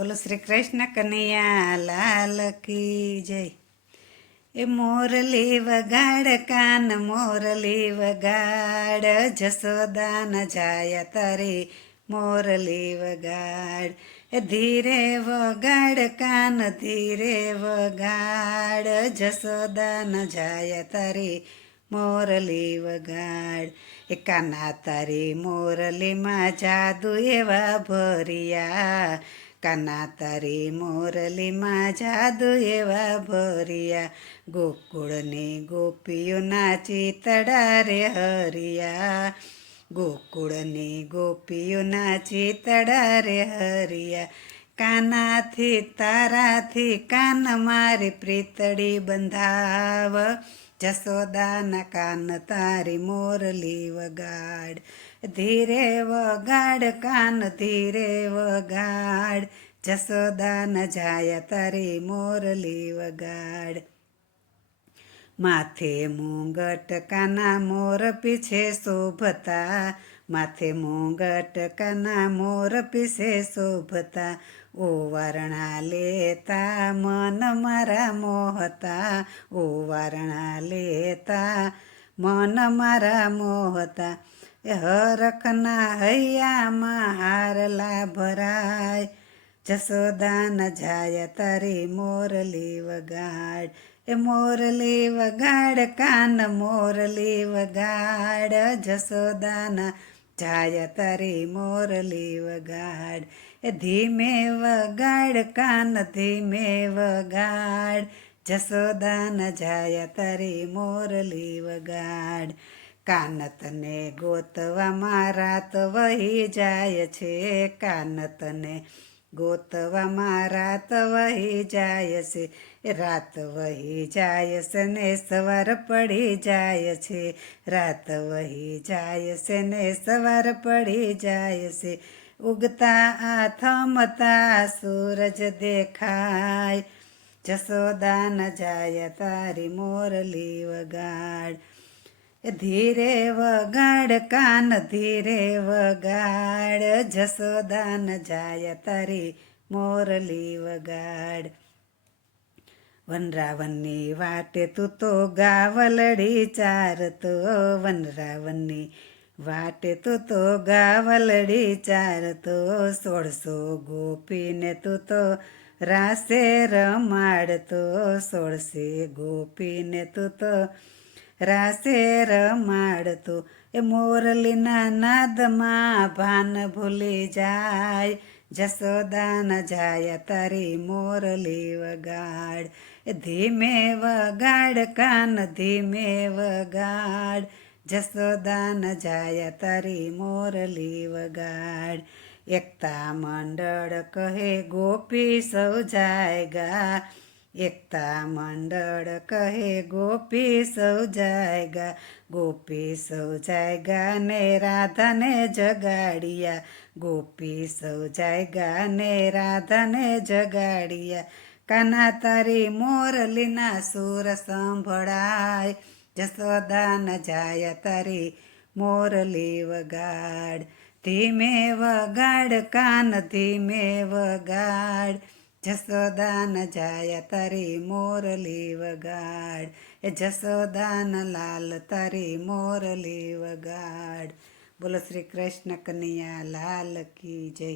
બોલો શ્રી કૃષ્ણ કનૈયા લાલ કી જય. એ મોરલી વગાડ કાન મોરલી વગાડ, જસોદાન જાય તારી મોરલી વગાડ. એ ધીરે વગાડ કાન ધીરે વગાડ, જસોદાન જાય તારી મોરલી વગાડ. એ કાના તારી મોરલીમાં જાદુ એવા ભર્યા, કાના તારી મોરલીમાં જાદુ એવા ભર્યા. ગોકુળની ગોપીઓના ચિતડા રે હરિયા, ગોકુળની ગોપીઓના ચિતડા રે હરિયા. કાનાથી તારાથી કાન મારી પ્રીતડી બંધાવ, જસોદાના કાન તારી મોરલી વગાડ. ધીરે વગાડ કાન ધીરે વગાડ, જસોદાન જાય તારી મોરલી વગાડ. માથે મુંગટ કાના મોર પીછે શોભતા, માથે મુંગટ કાના મોર પીછે શોભતા. ઓવારણા લેતા મન મારા મોહતા, ઓવારણા લેતા મન મારા મોહતા. એ હરખના હૈયામાં હારલા ભરાય, જસોદાન જાય તારી મોરલી વગાડ. એ મોરલી વગાડ કાન મોરલી વગાડ, જસોદાના જાય તારી મોરલી વગાડ. એ ધીમે વગાડ કાન ધીમે વગાડ, જસોદાન જાય તારી મોરલી વગાડ. કાન તને ગોતવામાં રાત વહી જાય છે, કાન તને ગોતવામાં રાત વહી જાય છે. રાત વહી જાય છે ને સવાર પડી જાય છે, રાત વહી જાય છે ને સવાર પડી જાય છે. ઉગતા આથમતા સૂરજ દેખાય, જસોદાન જાય તારી મોરલી વગાડ. ધીરે વગાડ કાન ધીરે વગાડ, જસોદાન જાય તારી મોરલી વગાડ. વનરાવનની વાટે તું તો ગાવલડી ચારતો, વનરાવનની વાટે તું તો ગાવલડી ચારતો. 1600 ગોપીને તું તો રાસે રમાડતો, 1600 ગોપીને તું તો રાસે રમાડતો. એ મોરલીના નાદમાં ભાન ભૂલી જાય, જસોદાન જાય તારી મોરલી વગાડ. એ ધીમે વગાડ કાન ધીમે વગાડ, જસોદાન જાય તારી મોરલી વગાડ. એકતા મંડળ કહે ગોપી સૌ જાયગા, એકતા મંડળ કહે ગોપી સૌ જાયગા. ગોપી સૌ જાયગા ને રાધાને જગાડિયા, ગોપી સૌ જાયગા ને રાધાને જગાડિયા. કાના તારી મોરલીના સૂર સંભળાય, જસોદાન જાય તારી મોરલી વગાડ. ધીમે વગાડ કાન ધીમે વગાડ, જસોદાન જાય તારી મોરલી વગાડ. એ જસોદાન લાલ તારી મોરલી વગાડ. બોલો શ્રી કૃષ્ણ કનૈયા લાલ કી જય.